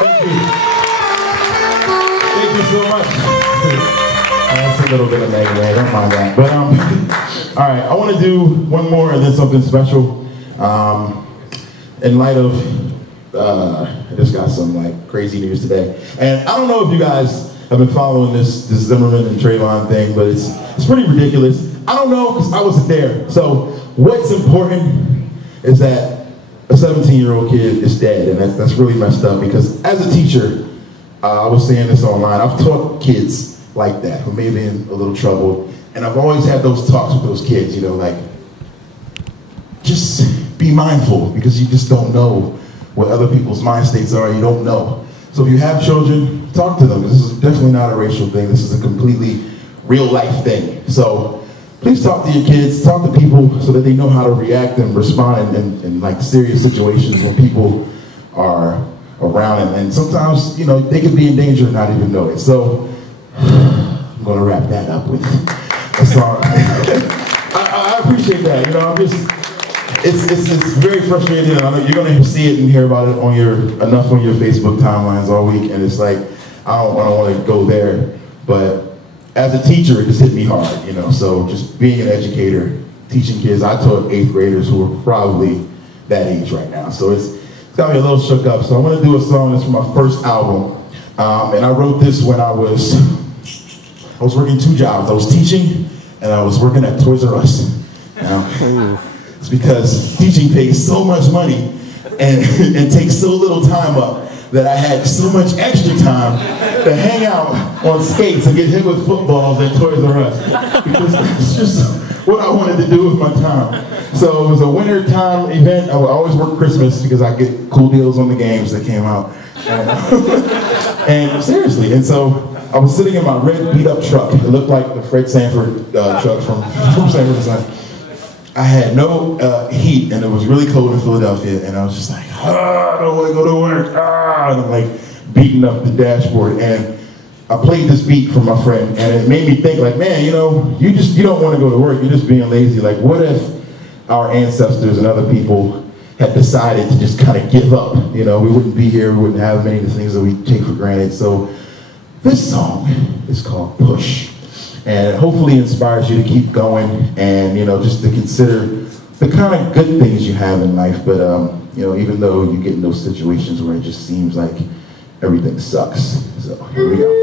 Thank you. Thank you so much. That's a little bit of MegaRan, don't mind that. But all right, I want to do one more and then something special. In light of, I just got some like crazy news today, and I don't know if you guys have been following this Zimmerman and Trayvon thing, but it's pretty ridiculous. I don't know because I wasn't there. So what's important is that a 17-year-old kid is dead, and that's really messed up. Because as a teacher, I was saying this online, I've taught kids like that who may be in a little trouble, And I've always had those talks with those kids, you know, like, just be mindful, because you just don't know what other people's mind states are, you don't know. So if you have children, talk to them. This is definitely not a racial thing. This is a completely real life thing. So please talk to your kids, talk to people so that they know how to react and respond in like serious situations when people are around. And sometimes, you know, they could be in danger and not even know it. So I'm gonna wrap that up with a song. I appreciate that, you know, I'm just, it's very frustrating. I know you're gonna see it and hear about it on your Facebook timelines all week, and it's like, I don't want to go there, but as a teacher, it just hit me hard, you know. So just being an educator, teaching kids, I taught 8th graders who are probably that age right now. So it's got me a little shook up. So I'm gonna do a song that's from my first album, and I wrote this when I was working 2 jobs. I was teaching and I was working at Toys R Us. Now, it's because teaching pays so much money and takes so little time up that I had so much extra time to hang out on skates and get hit with footballs at Toys R Us, because it's just what I wanted to do with my time. So it was a winter time event. I would always work Christmas because I get cool deals on the games that came out. And seriously, and so I was sitting in my red beat up truck. It looked like the Fred Sanford truck from Sanford and Son. I had no heat, and it was really cold in Philadelphia, and I was just like, I don't want to go to work, and I'm like beating up the dashboard, and I played this beat for my friend, and it made me think, like, man, you know, you don't want to go to work, you're just being lazy. Like, what if our ancestors and other people had decided to just kind of give up? You know, we wouldn't be here, we wouldn't have many of the things that we take for granted. So this song is called Push. And hopefully inspires you to keep going, and, you know, just to consider the kind of good things you have in life. But you know, even though you get in those situations where it just seems like everything sucks. So here we go.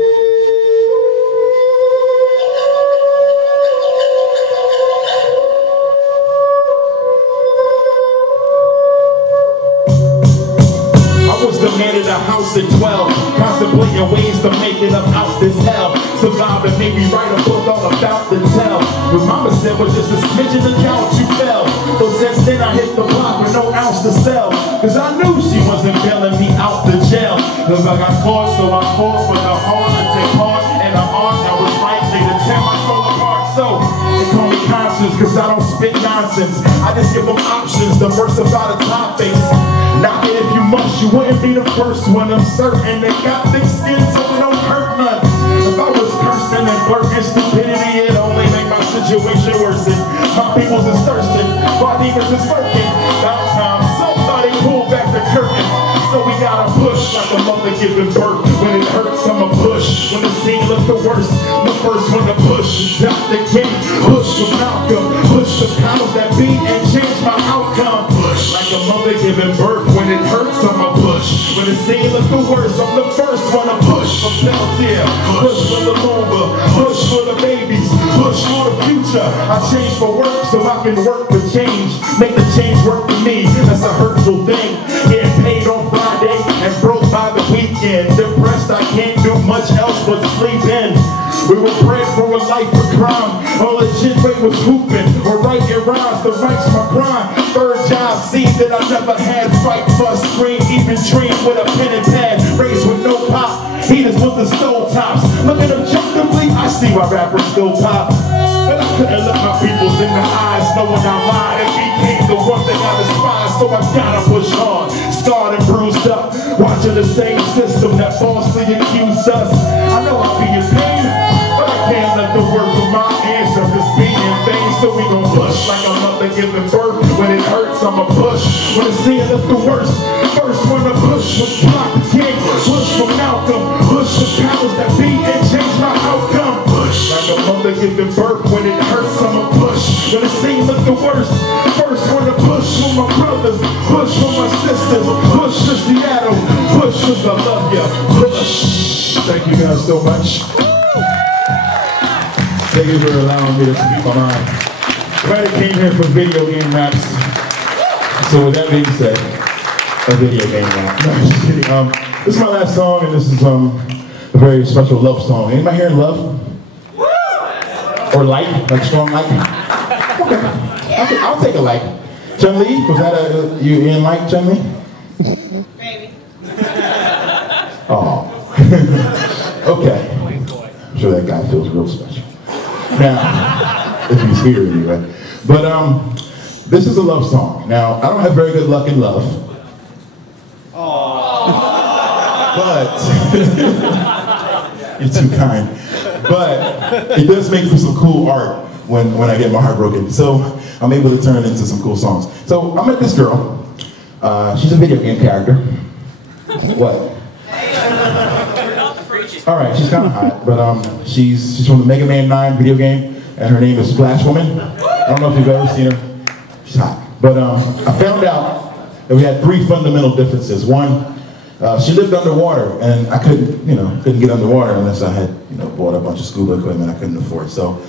A house at 12, contemplating ways to make it up out this hell. Survive and maybe write a book all about the tell. What mama said was just a smidge in the couch you fell. But since then I hit the block with no ounce to sell, cause I knew she wasn't bailing me out the jail. Cause I got caught, so I fought for the heart to take part, and the art that was likely to tear my soul apart. So they call me conscious, cause I don't spit nonsense. I just give them options to versify the top face. Knock it if you must, you wouldn't be the first one, I'm certain. They got thick skin so it don't hurt none. If I was cursing and blurting stupidity, it only make my situation worsen. My peoples is thirsting, my demons is lurking. About time somebody pull back the curtain. So we gotta push like a mother giving birth. When it hurts, I'ma push. When the scene looks the worst, the first one to push. Dr. King, push from Malcolm. Push the powers that be and change my outcome. Push like a mother giving birth. When it hurts, I'ma push. When the scene looks the worst, I'm the first one to push. From Peltier, push for the Lumba, push for the babies, push for the future. I change for work so I can work for change. Make the change work for me, that's a hurtful thing. Getting paid on Friday and broke by the weekend. Depressed, I can't do much else but sleep in. We were bred for a life of crime. All the shit way was hooping or writing rhymes. The right's my crime. Third job, see that I never had. Fight, fuss, scream, even dream with a pen and pad. Raised with no pop, heaters with the stove tops. Looking objectively, I see why rappers still pop. But I couldn't look my peoples in the eyes, knowing I lied and became the one that I despise. So I gotta push on, scarred and bruised up, watching the same system that falsely accused us. I know I'll be in pain, but I can't let the work of my ancestors be in vain. So we gon' push like a mother giving birth. When it hurts, I'ma push. When the scene looks the worst, first one to push was Dr. King. Push from Malcolm, push the powers that be and change my outcome. Push like a mother giving birth. When it hurts, I'ma push. When the scene looks the worst, first one to push for my brothers, push for my sisters, push for Seattle, push cause I love ya, push. Thank you guys so much. Thank you for allowing me to speak my mind. Glad I came here for video game raps. So with that being said, a video game rap. No, just kidding. This is my last song, and this is a very special love song. Anybody hearing love? Or like strong like? Okay, I'll take a like. Chun-Li, was that you in like Chun-Li? Maybe. Oh. Okay. I'm sure that guy feels real special. Now, if he's here anyway. But this is a love song. Now, I don't have very good luck in love. But you're too kind. But it does make for some cool art when I get my heart broken. So I'm able to turn it into some cool songs. So I met this girl. She's a video game character. What? All right, she's kind of hot, but she's from the MegaRan 9 video game, and her name is Splash Woman. I don't know if you've ever seen her. She's hot. But I found out that we had 3 fundamental differences. One, she lived underwater, and I couldn't get underwater unless I had, bought a bunch of scuba equipment I couldn't afford. So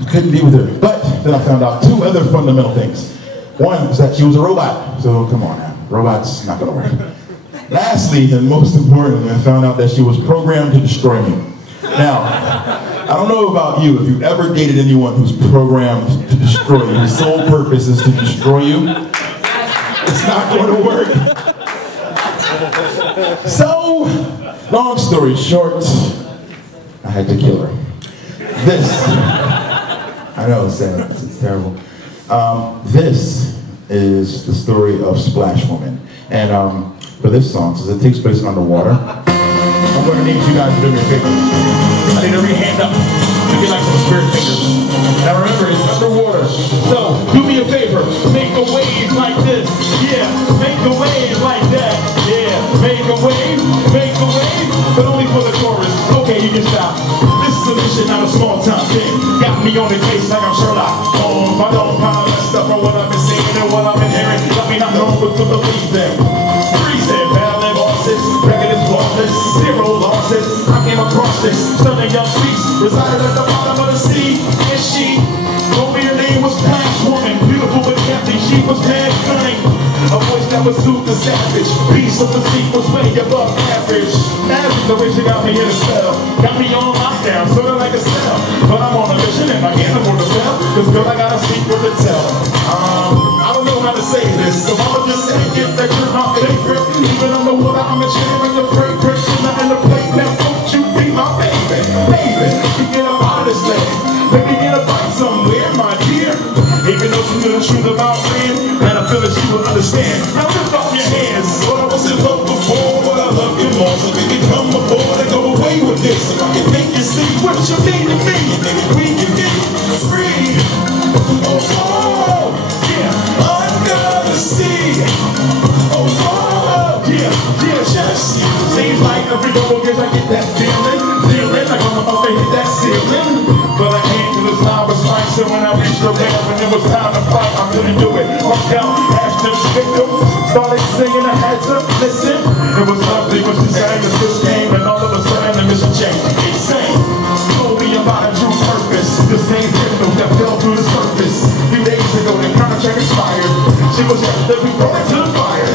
I couldn't be with her. But then I found out 2 other fundamental things. One was that she was a robot. So come on now, robots not gonna work. Lastly, and most importantly, I found out that she was programmed to destroy me. Now, I don't know about you, if you've ever dated anyone who's programmed to destroy you, whose sole purpose is to destroy you, it's not going to work. So, long story short, I had to kill her. This, I know it's sad, it's terrible. This is the story of Splash Woman. And for this song, since it takes place underwater, I'm going to need you guys to do me a favor. I need every hand up to get like some spirit fingers. Now remember, it's underwater. So, do me a favor, make a wave like this. Yeah, make a wave like that. Yeah, make a wave, but only for the chorus. Okay, you can stop. This is a mission, not a small time thing. Got me on the case like I'm Sherlock Holmes. I don't pile that stuff on what I've been seeing and what I've been hearing. Got me not known but to believe them. Parallel bosses, record is flawless, 0 losses. I came across this stunning young beast, resided at the bottom of the sea, and she told me her name was Splash Woman, beautiful but empty. She was mad cunning, a voice that was super savage. Piece of physique was way above average. Average, the way she got me in a spell, got me on lockdown, sort of like a cell. But I'm on a mission and I can't afford to fail, 'cause girl, I got a secret to tell. I don't know how to say this, so I'ma just say it that you're my favorite. Even on the water, I'm a sharing your fragrance. And the plate, now won't you be my baby? Baby, you get up out of this thing. Maybe get a bite somewhere, my dear. Even though she knew the truth about man, and I feel that she will understand. Now lift up your hands. Well, I was in love before, but I love you more. So baby, come aboard and go away with this. If I can make you see what you mean to me, maybe we can get free. Oh, yeah, under the sea. Oh, yeah, just seems like every couple years I get that feeling like I'm about to hit that ceiling. But I can't, 'cause this line was right. So when I reached the ramp and it was time to fight, I couldn't do it. Walked out, hashtag victim, started singing, I had to listen. It was lovely when she sang the fish game, and all of a sudden the mission changed. He sang, told me about a true purpose, the same victim that fell through the surface. A few days ago, the contract expired. She was ready to be brought into the fire.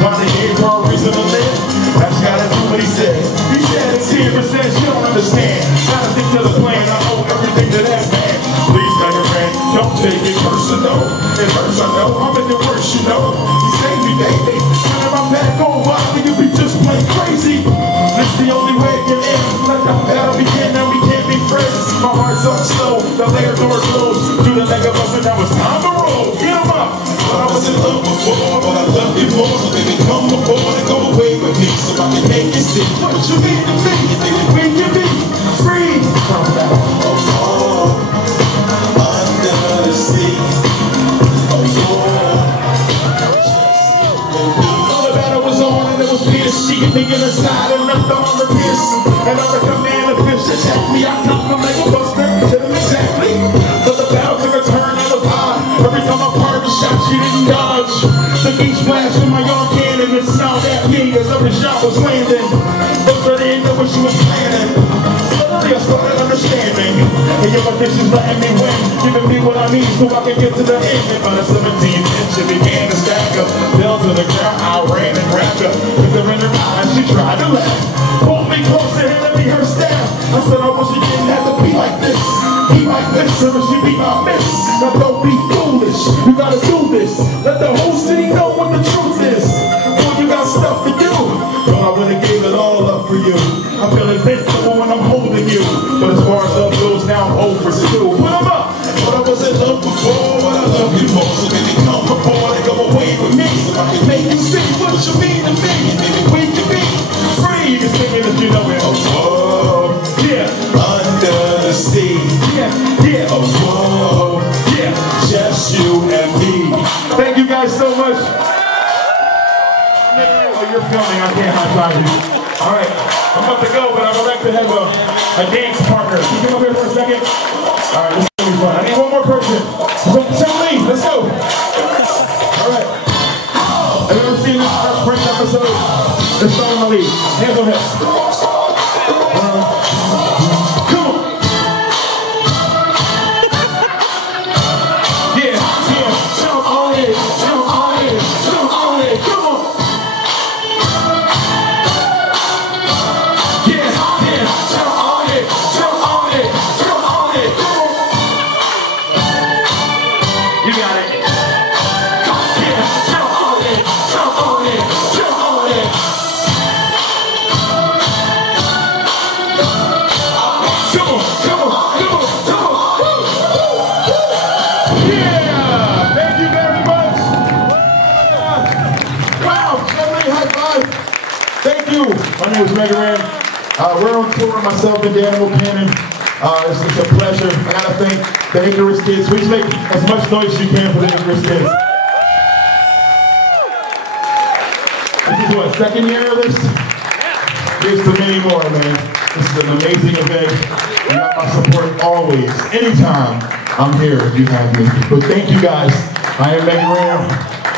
Finally gave her a reason to live. I just gotta do what he said. He said it's here, but says you don't understand. Gotta stick to the plan, I owe everything to that man. Please, MegaRan, don't take it personal. It hurts, I know, I'm in the worst, you know. He saved me, baby. Whenever I'm back on, why will you be just plain crazy? It's the only way it can end. Let the battle begin, and we can't be friends. My heart's up slow, the layer door closed. Through the leg of us, and now it's time to roll. Get 'em up. I was in love before, but I love you more. So baby, come aboard and go away with me, so I can make you see what you mean to me. You think we can be free? Oh, under the sea. Oh, the battle was on and it was fierce. She hit me in the side and left on the pierce. And I recommend a fish attack me. I come from like a buster, exactly. But the battle took a turn and was high. Every time I fired the shot, she didn't dodge. Took each blast with my own cannon and snarled at me as every shot was landing. But I didn't know what she was planning. Slowly I started understanding. And your audition's letting me win, giving me what I need so I can get to the end. And by the 17th inch, it began to stack up. Fell to the ground, I ran and grabbed her. With her in her eyes, she tried to laugh. Pulled me closer and let me her staff. I said I wish it didn't have to be like this. Be like this. Oh, you're filming. I can't high five you. All right, I'm about to go, but I would like to have a dance partner. Can you come up here for a second? All right, this is gonna be fun. I need one more person. Lee, let's go. All right. Have you ever seen this Fresh Prince episode? Let's start with my lead. Hands on hips. Come on. Yeah, jump on it, jump on it, jump on it. Come on. Yeah, jump on it, jump on it, jump on it. Come on. You got it. Yeah, jump on it, jump on it, jump on it. Come on, come on, come on, come on. Yeah, thank you very much. Wow, somebody high five. Thank you. My name is MegaRan. We're on tour, myself and Daniel Cannon. It's a pleasure. I gotta thank the Icarus kids. Please make as much noise as you can for the Icarus kids. This is what, second year of this? Here's to many more, man. This is an amazing event. You got my support always. Anytime I'm here if you have me. But thank you guys. I am MegaRan.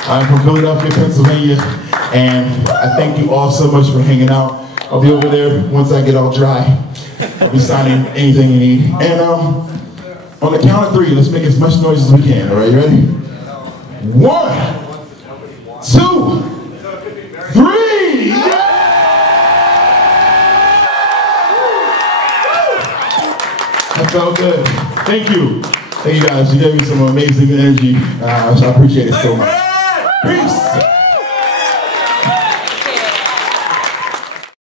I'm from Philadelphia, Pennsylvania. And I thank you all so much for hanging out. I'll be over there once I get all dry. I'll be signing anything you need. And on the count of 3, let's make as much noise as we can. All right, you ready? 1, 2, 3. Yeah! That felt good. Thank you. Thank you guys. You gave me some amazing energy. I appreciate it so much. Peace.